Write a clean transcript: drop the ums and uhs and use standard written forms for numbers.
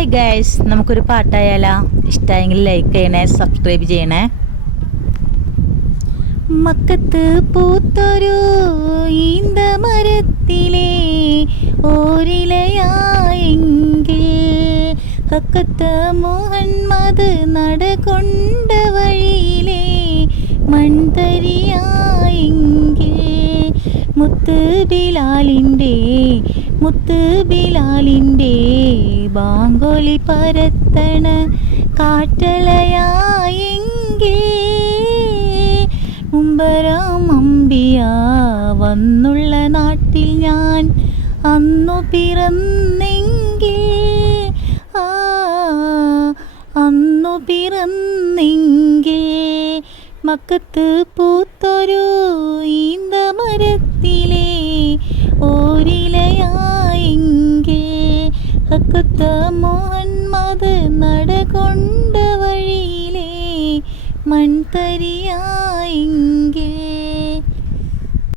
Hi guys, നമുക്കൊരു പാട്ടായാലോ? ഇഷ്ടമായെങ്കിൽ like ചെയ്യണേ, സബ്സ്ക്രൈബ് ചെയ്യണേ. മക്കത്ത് പൂത്തൊരു ഈന്തമരത്തിലെ ഓരിലയായെങ്കിൽ ഹക്കത്ത് മുഹമ്മദ് നടകൊണ്ട വഴിയിലെ മൺതരിയായെങ്കിൽ മുത്ത് ബിലാലിൻ്റെ ബാങ്കൊലി പരത്തണ കാറ്റലയായെങ്കിൽ മുമ്പരാം അമ്പിയ വന്നുള്ള നാട്ടിൽ ഞാൻ അന്നു പിറന്നെങ്കിൽ അന്നു പിറന്നെങ്കിൽ മക്കത്ത് പൂത്തൊരു ഈന്തമരത്തിലെ ഓരിലയായെങ്കിൽ ഹക്കത്ത് മുഹമ്മദ് നടകൊണ്ട വഴിയിലെ മൺതരിയായി